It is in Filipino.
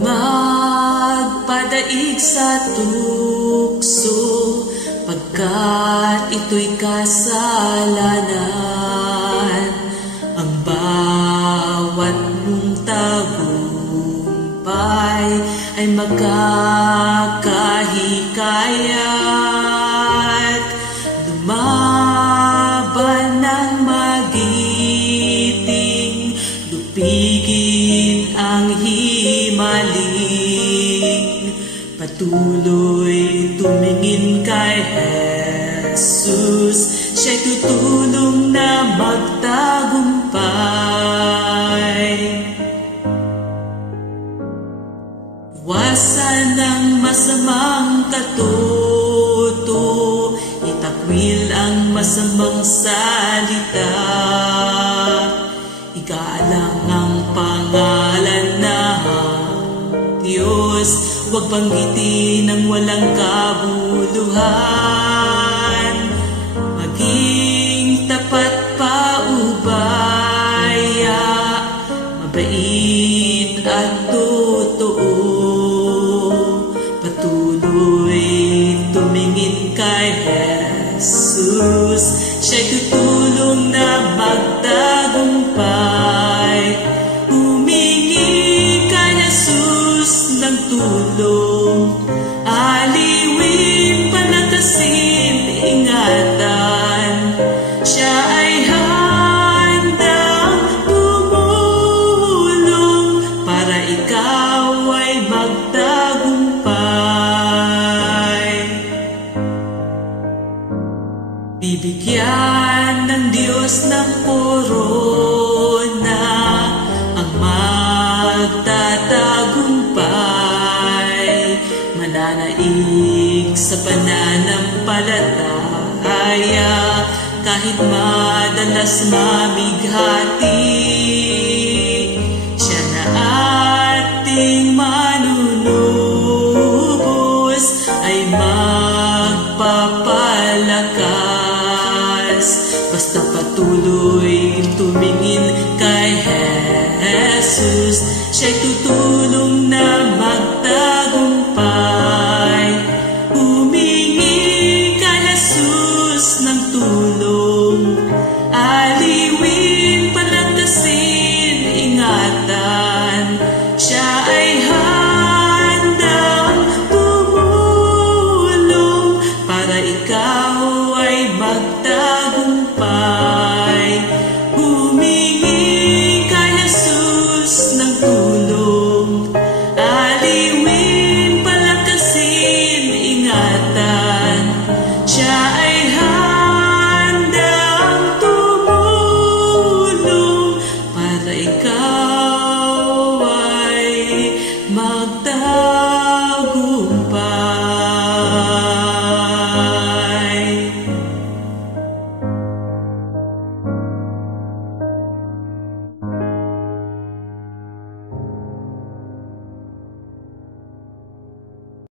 magpadaig sa tukso, pagkat ito'y kasalanan. Ang bawat mong tagumpay ay magkakahikayat. Lumaban ng magiting, lupigin ang himaling. Patuloy tumingin kay Jesus, siya'y tutulong na magtagumpay. Iwasan ang masamang katuto, itakwil ang masamang salita. Igalang ang pangalan ng Diyos, huwag banggitin ang walang kabuluhan. Maging tapat paubaya, mabait at totoo. Patuloy tumingin kay Jesus, siya'y tutulong na magtagumpay. Humingi kay Jesus ng tulong, aliwin, palakasin, ingatan. Siya ay handang tumulong para ikaw ay magtagumpay. Bibigyan ng Diyos ng korona ang magtatagumpay, mananaig sa pananampalataya kahit madalas mamighati.